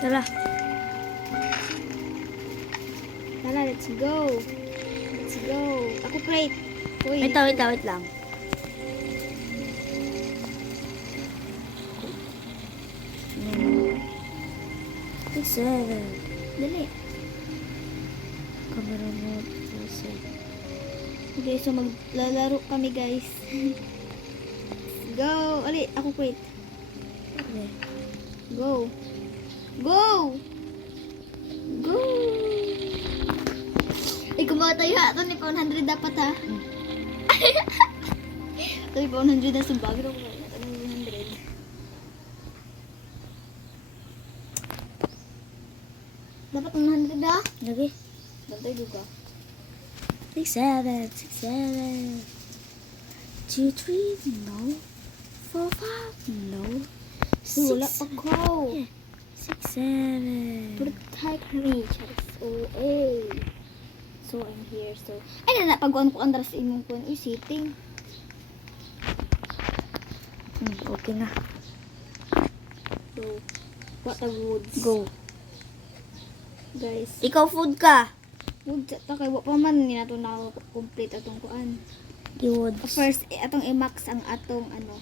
Tara. Tara, let's go. Let's go. Ako crate. Uy. Wait lang. Seven. Dali. Camera mode. Okay, so maglalaro kami guys. Go! Ali, ako crate. Okay. Go! Go! Go! Ay, kumawa tayo ha. Ito ni 100 dapat ha. Ito ni 100 na subag. Ito ni 100. Dapat 100 ha? Okay. Bantay duga. 6, 7, 6, 7. 2, 3, no. 4, 5, no. Wala pa ko. 6, 7. Protect me, Charles. Oh, so, I'm here. So, ay na, pag-on ko andras imong kuan i-sitting. Okay na. So, what the woods. Go. Guys, Ikaw food ka. woods ito kay wa pa man ni nato na complete atong kuan. Iwood. First, atong i-max ang atong ano.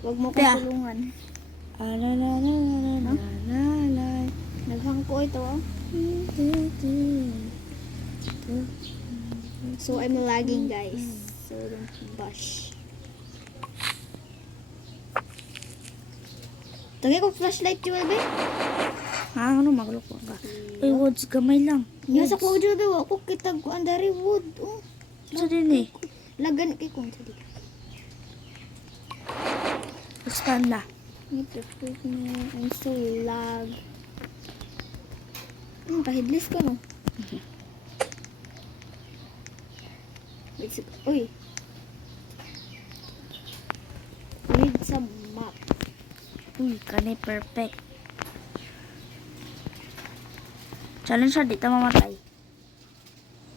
Wag mo Kaya. kong tulungan. No? Naghang ko ito ah. So, I'm lagging guys. So, don't bash. Tagay ko flashlight, Jewel, be? Ano magloko ka? Uy, woods gamay lang. Nga sa ko, Jewel, be. Ako kitag ko ang dari wood. Oh. Sa din eh. Lagan kay kong sa dito. Expand na. I'm so lag. Kahidlis ko, no? Wait, uy. Read sa map. Uy, kanay perfect. Challenge siya, di ta mamatay.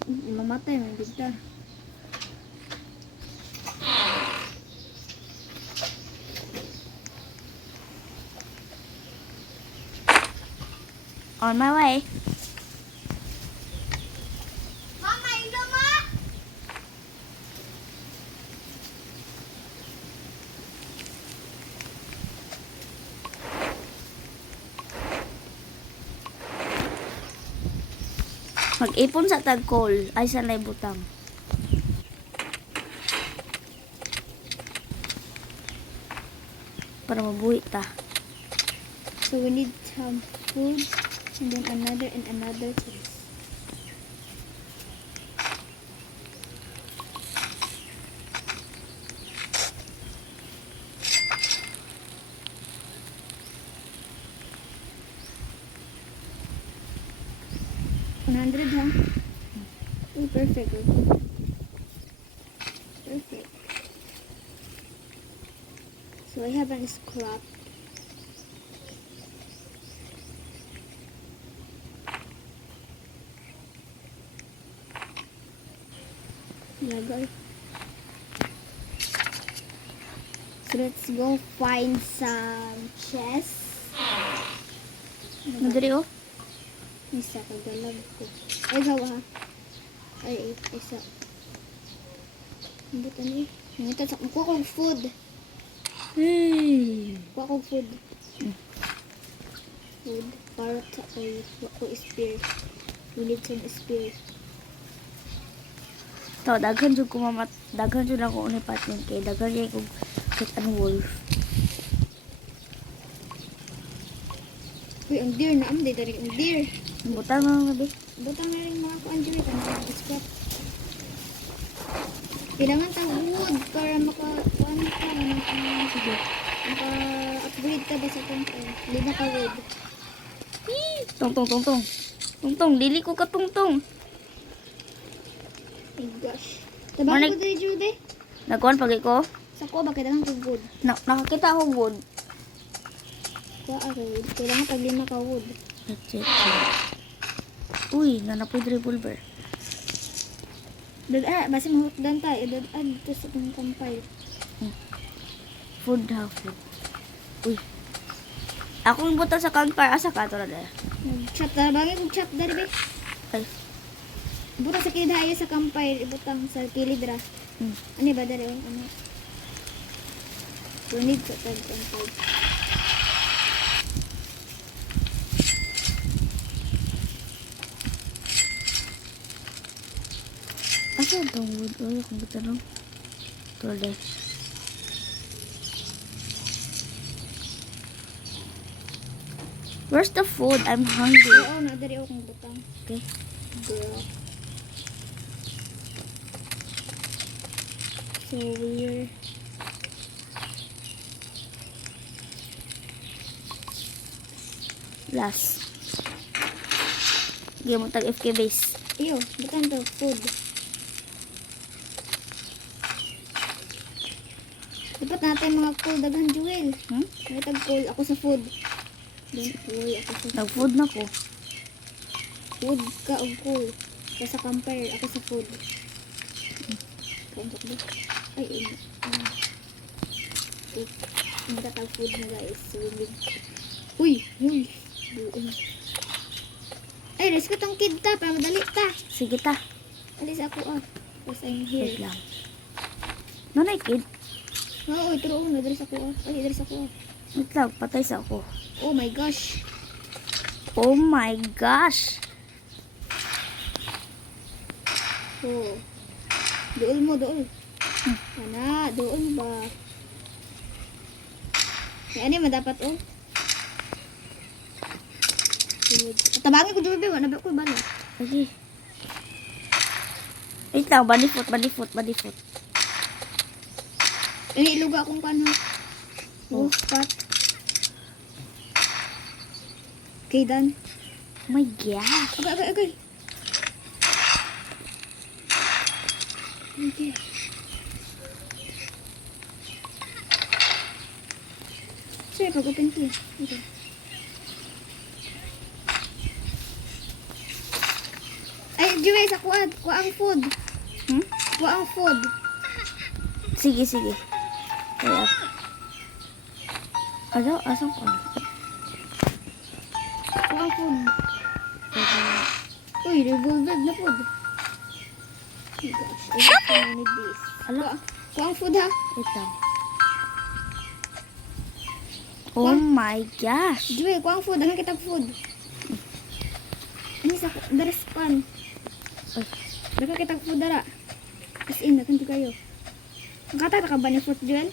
Mamatay, may bigta. On my way. Mama, ilo ma! Mag-ipon sa tagkol. Ay, sanay butang. Para mabuhi ta. So we need some food and then another and another things. $100 huh? Oh, perfect. Perfect. So I have a scrap. Lagay. So let's go find some chests. Madali oh. Isa kagalag ko. Ay, gawa ha. Ay, isa. Hindi tani. Hindi tani. Kuha kong food. Hey. Kuha kong food. Food. Para sa ko spear. We need some spear. To, daghan jud ko daghan jud ako ni patin kay daghan jay ko kit an wolf. Uy, ang deer na. Ang deer. Ang deer. Butang na nga be. Butang na rin mga kuanjoy. Scrap. Kailangan tang wood para maka-kuan ka. Sige. Maka-upgrade ka ba sa itong hindi na ka-wood. Tong. Tong, dili ko ka tong. My gosh. Tabang Morning. ko dali, Jude. Nagkuhan pagi ko. Sa ko, bakit lang ko wood? Nakakita ako wood. Kuha ka wood. Kailangan pag lima ka wood. That's it. Uy, nanapoy revolver. Basta mahutdan tayo. Dad, dito sa itong kampay. Food ha, food. Uy. Akong buta sa campfire asa ka to na dahil. Nag-chat na bagay kong chat dari be. Ay. Butang sa kilid haya sa campfire, ibutang sa kilid ra. Hmm. Ano ba dari ano? Tunid sa tag campfire. Asa itong wood? Uy, akong buta no. To na dahil. Where's the food? I'm hungry. Oo, na dari akong butang. Okay. Girl. So weird. Last. Game mo tag FK base. Iyo, butang to food. Dapat natin mga cool daghan jewel. Hmm? May tag cool ako sa food. Don't worry ako sa Nag-food na ko. food ka og cool. Ka sa compare ako sa food. Kain ko ba? Ay, ini. Ang tatag food na guys. Sulit. Uy! Uy! Buong. Ay, rescue tong kid ta. Para madali ta. Sige ta. Alis ako ah. Because I'm Wait here. lang. Nanay kid. Oo, ito roon. Nadalis ako ah. Ay, nadalis ako ah. Wait lang. Patay sa ako. Oh my gosh. Oh my gosh. Oh. Dool mo, dool. Ana, dool ba? Yan ano dapat oh. Tabangin ko dyan, bebe. Nabi ko yung bala. Lagi. Wait lang. Body foot. Body foot. Body foot. Iluga akong kano. Oh, spot. Okay, done. Oh my gosh. Okay, okay, okay. Okay. Sorry, pag-open ko. Okay. Ay, Juway, sa kuad. Kuha ang food. Hmm? Kuha ang food. Sige, sige. Kaya. Ano? Asang ko? Kuha ang food. Uy, revolver na food. Oh my gosh, I really need this. Ala. Kuha ang food ha. Wait lang. Oh my gosh. Juway, kuha ang food. Ano kitang food? Ano sa daras pan? Ay. Daka kitang food dara. As in, natin kayo. Nakata ka ba ni food, Juwel?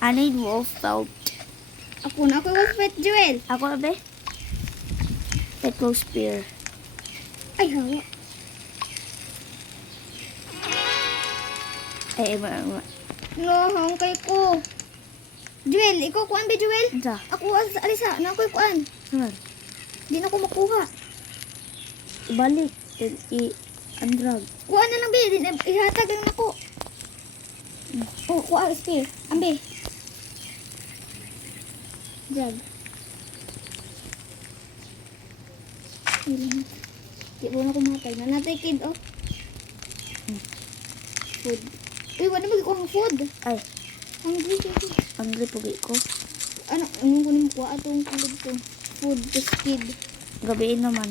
I need wolf felt. Ako na. Ako yung pet, Juwel. Ako abe? Petro spear. Ay, hawa. Ma. No, hang kay ko. Juwel, ikaw kuan ba, Juwel? Ano? Ako, alisa, na ako kuan. Saan? Di na ko makuha. Ibalik. Andrag. Kuha na lang, be. Ihatag lang ako. Oh, kuha, spear. Ambe. Drag. Di mo na kumatay. Nanatay, kid, oh. Food. Uy, wala mo ko ang food. Ay, Hungry, kid. angry pugi ko. Ano, anong kunin mo kuha itong kulog to? Food, to skid. Gabiin naman.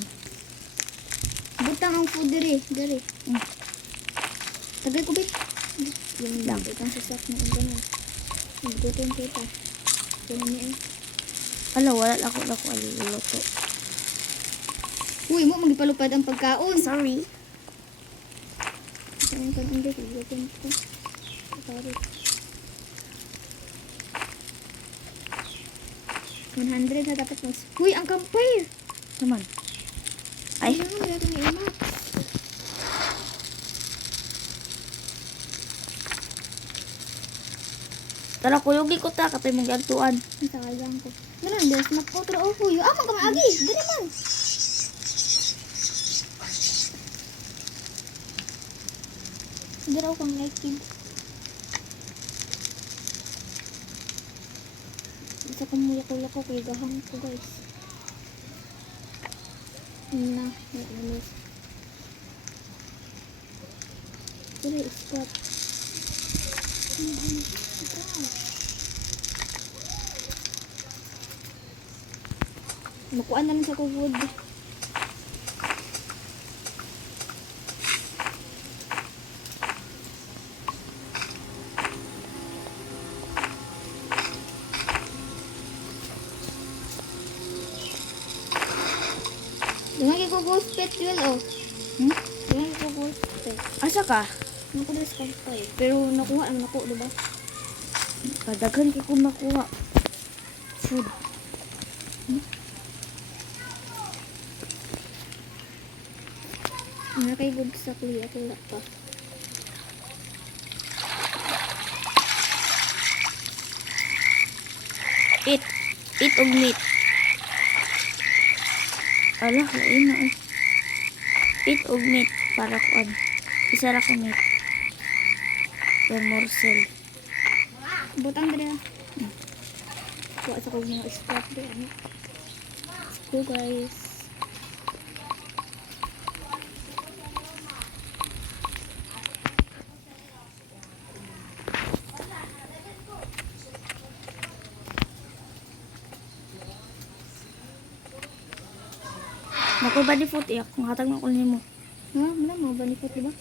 Butang ang food diri, diri. Tagay ko, bit. Yung Lang. lang. Itang sasak mo ang ganun. Nagduto yung kita. Ganun niya eh. Ala, wala ako na ko aluluto. Uy, mo, magipalupad ang pagkaon. Sorry. Ang kaganda, nagduto yung kita. Sorry. 100 na dapat mas. Uy, ang campfire! Naman. Ay, Ano naman natin ni Ima? tara kuyugi ko ta. Katay mong gantuan. Ang sayang ko. Ganun, there's not out na ako. Ah, magkamagi! Dali man! Daraw kang like kid. Isa kong mula ko kay gahang ko guys. Na, namis. Dali, spot. Makuan na lang sa wood. Dungan ko ghost pet yun, oh. Hmm? Dungan ko ghost pet. Asa ka? Nakulis ka pa eh. Pero nakuha naman ako, diba? Kadaghan kay ko makuha. Food. Nga kay good sa kuya, ako wala pa. Eat. Eat og meat. Ala, lain na eh. Eat og meat para kuan. Isa ra ka meat. Per morsel. Butang dali na. Kuha sa kong mga scrap dali. Let's go guys. Naku ba di food eh. Kung hatag na ko nimo. Ha? Wala mo ba ni Pot, diba?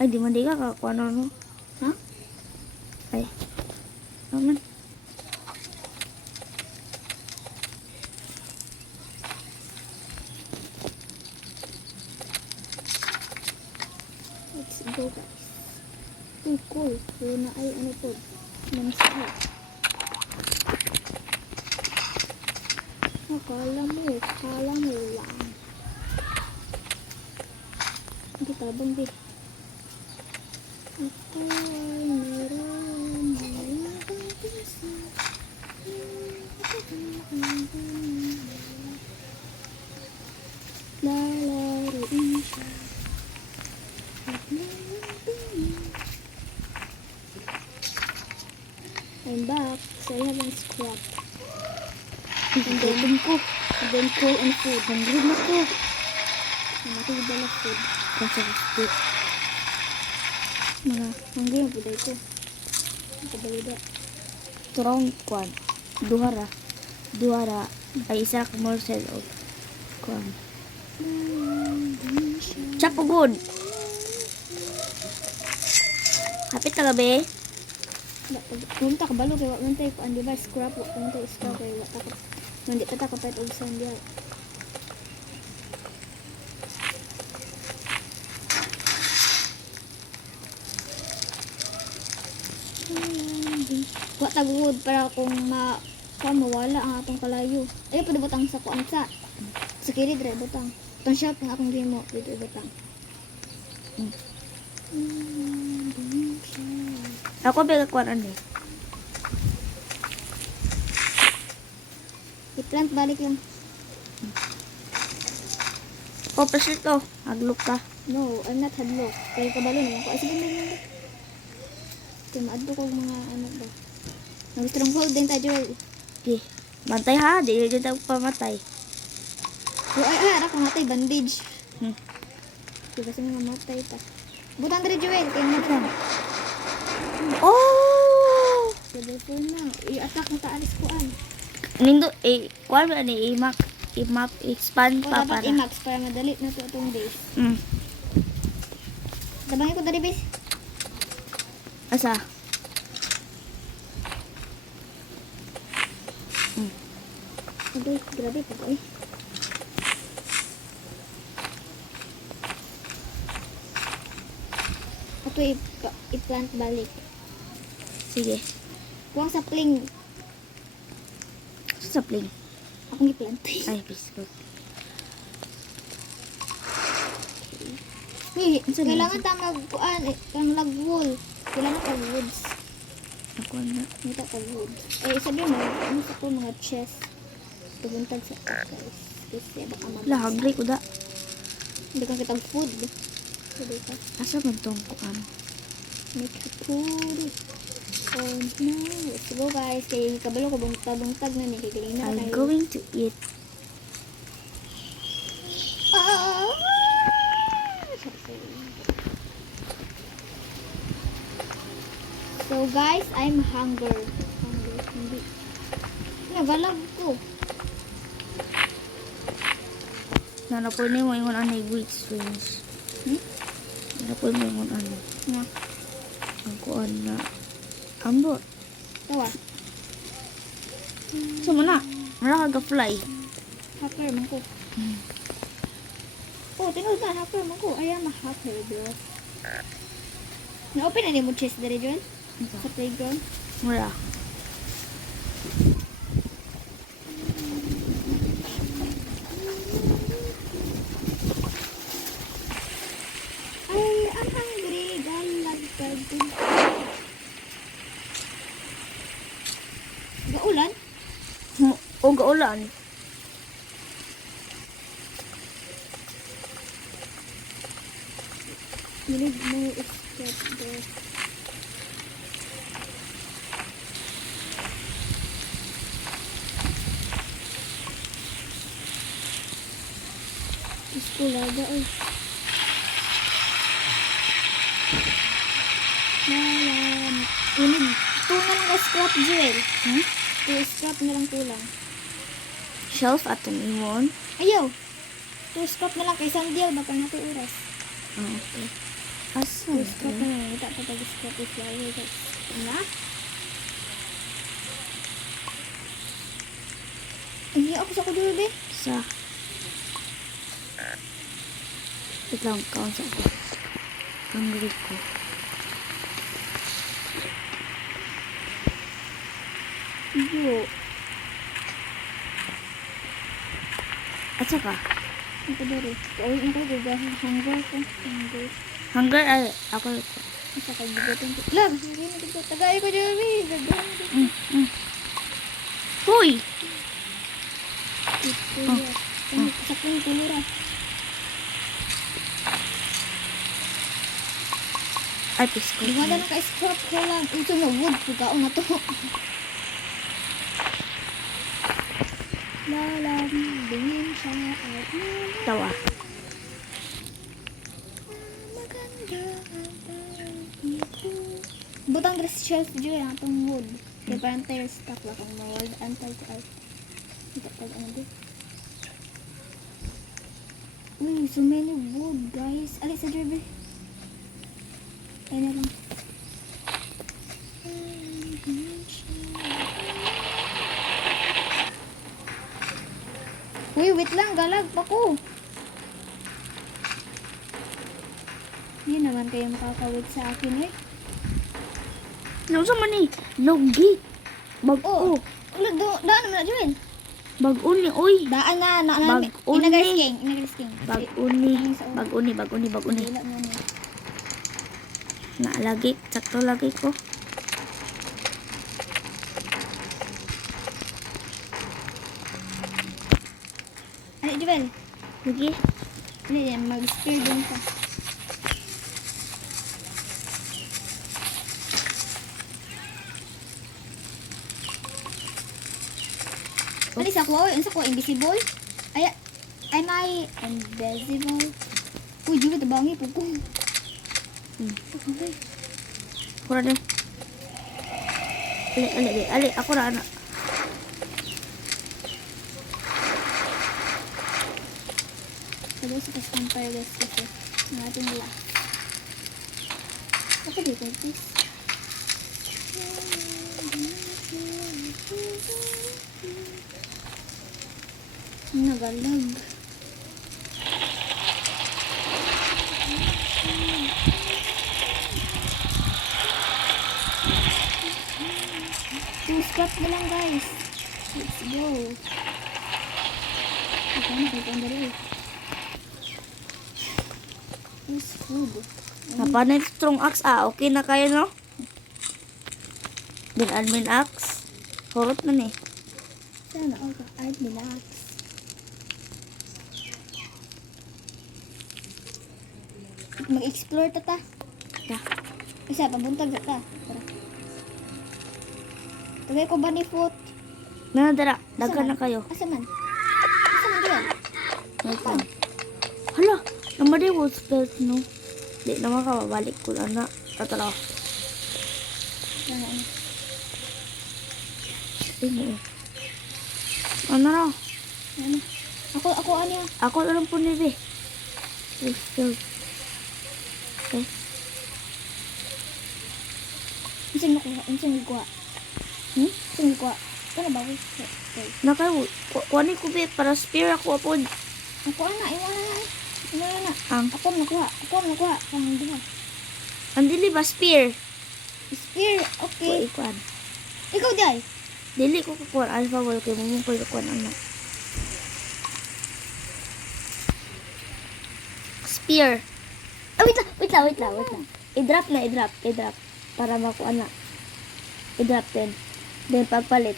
Ay, di man di ka kuan no. Ha? Ay. Naman. Let's go guys. Uy, cool. Pero na ay ano po. Monster. Akala mo lang. Hindi tabang din. Ako ay meron mayroong puso. Lalaroin siya. At mayroong I'm back. So I have a scrap. Ang gutom ko. And then cool and food. Hungry na ko. Namatay ba na food? Kansa steak. Mga hungry ang buday ko. Napabalida. Turong kuan. Duhara. Duhara. Ay isa ka morsel og kuan. Chop good. Hapit na gabi. Kung ta kabalo kay wala tay ko ang diba scrap wala tay scrap kay wala ta ko. Hindi pa ta kapait og sandya. Wa ta wood para kung mawala ang atong kalayo. Ay pa butang sa kuan sa kiri dire butang. Tong shop nga akong gimo dito butang. Ako ba kuan ani? I-plant balik lang. Oh, pressure to. Haglok ka. No, I'm not hadlock. Kaya kabalo na ako. Sige na lang. Kaya maadto ko mga ano ba. Nag-stronghold din tayo. Okay. Bantay ha. Di dito tayo pamatay. Ay, ara ko matay bandage. Hmm. Diba sa mga matay pa. Butang dari Joel. Kaya matang. Oh! Level 4 na. I-attack mo taalis ko an. Nindo, kuan ba ni i-map, expand O pa dapat para. i-max para madali na to itong days. Tabangin ko dari base. Asa? Aduh, grabe pa ko eh. Ato i-plant balik. Sige. Kuwang sapling. Sapling. Akong i-plant. Ay, biscuit. Hey, Saan kailangan ta magkuan ang lagwol. Kailangan ka woods. Ako na. Nita ka woods. Eh, sabi mo, ano sa ko mga chest. Pubuntag sa guys. Kasi baka Wala, mabasa. hungry ko da. Hindi kang kitang food. Sabi ka. Asa man tong kuan? Make a food. Oh no. Let's go guys. Kaya kabalo ko buntag na ni. Kagaling na I'm tayo. going to eat. So guys, I'm hunger. Hindi. Nagalag ko. Nanapoy na mo yung ano yung wheat swings. Nanapoy mo yung ano. Na. Ang kuan na. Ambot. Tawa. So mo na. Mara ka fly. Hacker man ko. Oh, tingnan na hacker man ko. Ayan na hacker, bro. Na-open na din mo chest dari Joel? Sa playground? Mara. Ay, I'm hungry. Galag ka din. Gaulan? O gaulan. You need more step there. Iskulaga ay. Malam. Unid. 2 na lang ka scrap, Joel. 2 scrap na lang kulang. Shelf at imon. Ayaw. 2 scrap na lang kay Sandial. Baka natin oras. Okay. Asa? 2 scrap na lang. Ita pa pag-scrap is flower, guys. Na? Hindi ako sa kudubi. Sa. Wait lang. Kaon sa ako. Hungry ko. Iyo. At saka. Ako dari. Kauwi na ko gagawin. Hunger ko. Hunger. Hunger ay ako. Isa ka gigotin ko. Lang! Hindi na dito. Tagay ko dyan. Gagawin ko. Hoy! Ito yan. Sa kong kulura. Ay, pisko. Di nga lang ka-scrap ko lang. Ito na wood. Pagkaon na to. Lalambingin siya at Tawa. maganda ang ito. Butang dress shelf dyan ang itong wood. Kaya parang tire stock lang kung ma-world anti-art. Ito pag ano din. Uy, so many wood guys. Alis sa Jerby. Ayun na lang. Uy, wait lang. Galag pa ko. Hindi naman kayo makakawit sa akin eh. Ano sa man ni? Logi. Bag-o. Daan naman na dyan. Bag-o ni. Uy. Daan na. Bag-o ni. Inagarisking. Inagarisking. Bag-o ni. Bag-o ni. Bag-o ni. Bag-o ni. Wala mo na. Na lagi. Sakto lagi ko. Ano, Joel? Lagi. Ano yan? Mag-spear doon ka. Alis ako. Ano sa ko? Invisible? Ay may invisible. Uy, di ba tabangi po ko? Okay. Ako na din. Ali. Ako na anak. Sabi sa campfire guys kasi ng ating last. Ako dito, please. Nagalag. Two scraps na lang guys. Let's go. Ito na, ito ang dali. This food. Napanay strong axe. Okay na kayo no? Din admin axe. Horot na ni. Sana ako. I'd relax. Mag-explore ta. Ya. Isa, pabuntag ta. Tara. Tagay ko ba ni foot? Nanadara. Dagan na kayo. Asa man? Asa man diyan? Wait lang. Hala. Namari was belt no. Di naman ka babalik ko lang na. Tatala. Sana ano. Tingin. Ano na? Ano? Ako ano yan? Ako alam po ni Be. Refill. Okay. Insang nakuha? Insang nagkuha? Insang nagkuha? Kano ba? Okay. Nakaw. Kuhanin ko Be. Para spear ako po. Ako ana, iwan na. Iwan na. Ang. Ako nakuha. Ang diha. Ang dili ba spear? Spear, okay. Kuhaan. Ikaw day. Dili ko kukuha. Alpha wall kay mong ko kukuha ano. Spear. Ah, wait lang. I-drop. Para makuha na. I-drop din. Then pagpalit.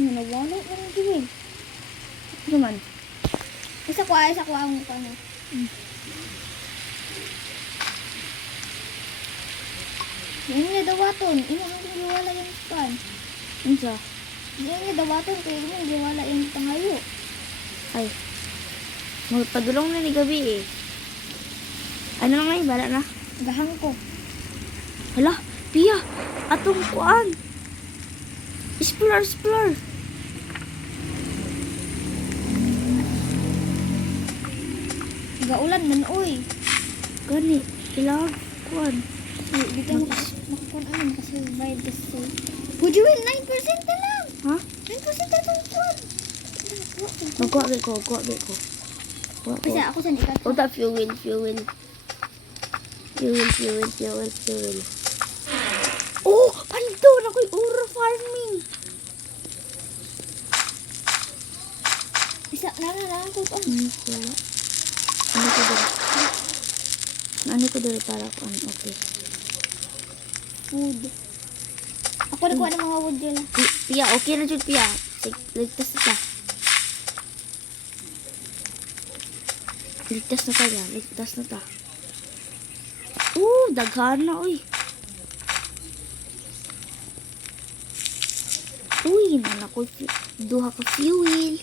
Nawala na rin gawin. Ano man? Isa ko ang ano. Yan nga dawaton. Imo ang giwala yung pan. Unsa? Yan nga dawaton kay imo giwala yung tangayo. Ay. Magpadulong na ni gabi eh. Ano na nga bala na? Gahang ko. Hala, Pia, atong kuan. Explore. Gaulan man oy. Gani, ilag kuan. Di tayo makakuan ano makasurvive kasi. Would you win 9% na lang? Ha? 9% na itong kuan. Magkuha ko. Kuha ko. Kasi ako sa ikat. Uta, fuel. Oh, paldo na ko'y uro farming. Isa na ko kuan. Wala. Ano ko dali para kuan, okay. Food. Ako na kuha ng mga wood dyan. Pia, okay na dyan, Pia. Ligtas na ta. Ligtas na ta. Daghan na, uy. Uy, nana ko. Duha ka fuel.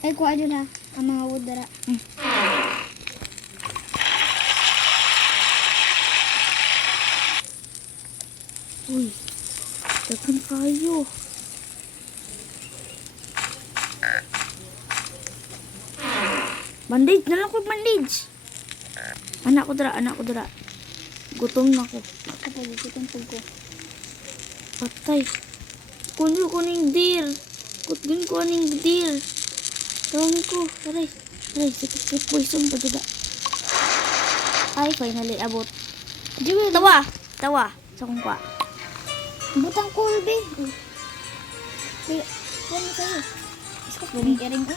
Ay, kuha dyan ha. Ang mga wood dara. Uy, daghan kayo. Bandage na lang ko, bandage. Anak ko dara. Gutom na ko. Kapag ikutan po ko. Patay. Kunyo ko ning deer. Kutgin ko ning deer. Tawagin ko. Aray, sakit poison pa dada. Ay, finally, abot. Jewel. Tawa. Sa kong pa. Butang kulbe. Kaya, kuha mo sa'yo. Iskap, galing iring ko.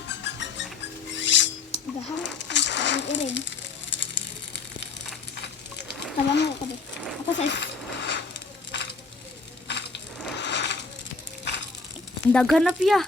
Gahang. Galing iring. Tabang ako kabe. Ako sa Daghan na Pia.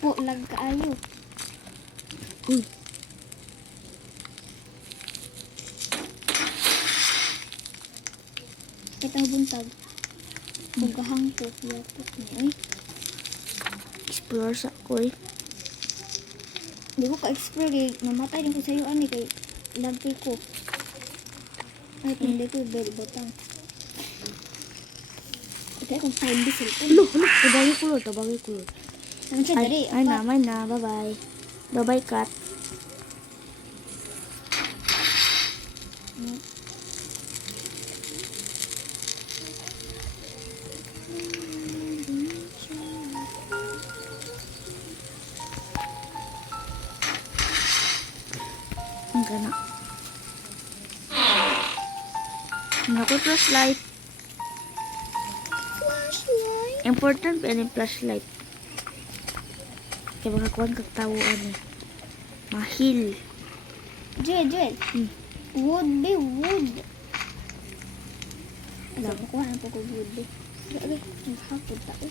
po lag kaayo. Uy. Kitang buntag. Bugahang po. Yapot niya. Ay. Explore sa ko eh. Hindi ko ka-explore kay namatay din ko sa'yo ani kay lagay ko. Ay, hindi ko bell butang. Ito akong time di cellphone. Lo, tabagi ko. Ano siya dari? Ay, naman na. Bye-bye. Bye-bye, cat. Ang gana. Naku, flashlight. Flashlight. Important pa yung flashlight. Kaya mga kuhan kagtawaan eh. Mahil. Joel. Wood be wood. Alam mo kuha na po ko wood be. Grabe, naghapod tao.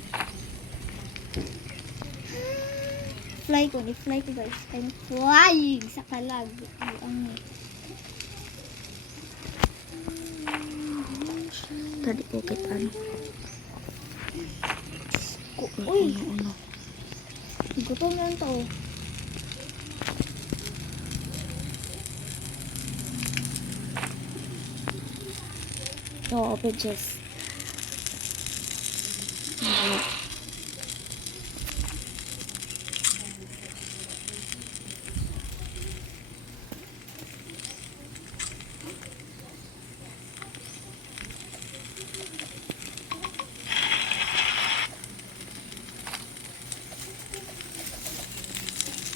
Fly ko guys. I'm flying sa kalag. Ay, ang Tadi ko kit ano. uy, Ano. gutom na to. No, open chest.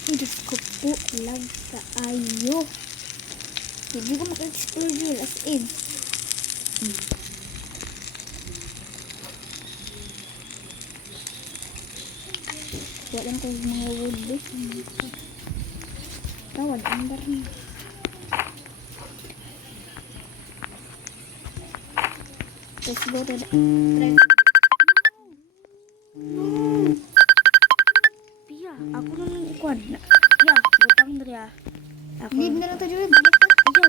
Ay, Diyos ko po, lag kaayo. Hindi ko maka-explore Joel, as in. Wala ko yung mga wood be. Tawad, andar na. Let's go to the track. Pia, ako na nang ikuan. Ya, butang diri ah. Ako. Leave na lang to Joel, balik ka. Ayaw,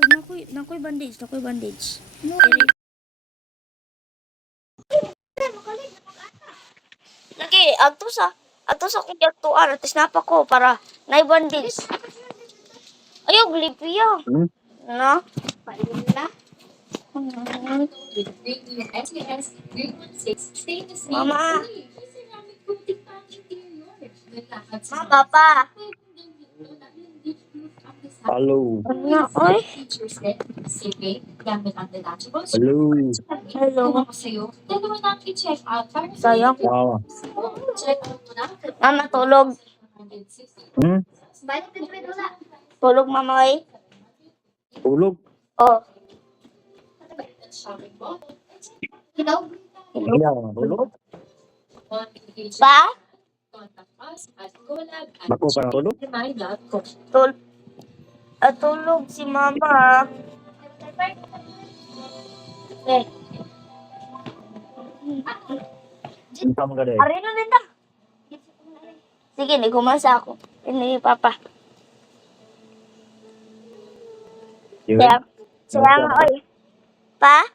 nakoy bandage. No. Diri. Lagi, agto sa kiyatuan, at snap ako para na bandage. Ayaw, glipia. No? Paila. Mama. Mama, Papa. Halo. Ano, oy? Halo. Hello. Sayang. Wow. Mama, tulog. Balik na Joel, wala. Tulog, mama, oy. Tulog. Oh. Hello? Iya, tulog. Pa? Ako parang tulog. Tulog si mama. Eh, Ang tama ka dahil. arino nito. Sige, nagumasa ako. Ini papa. Yun. Sayang, oy. Pa?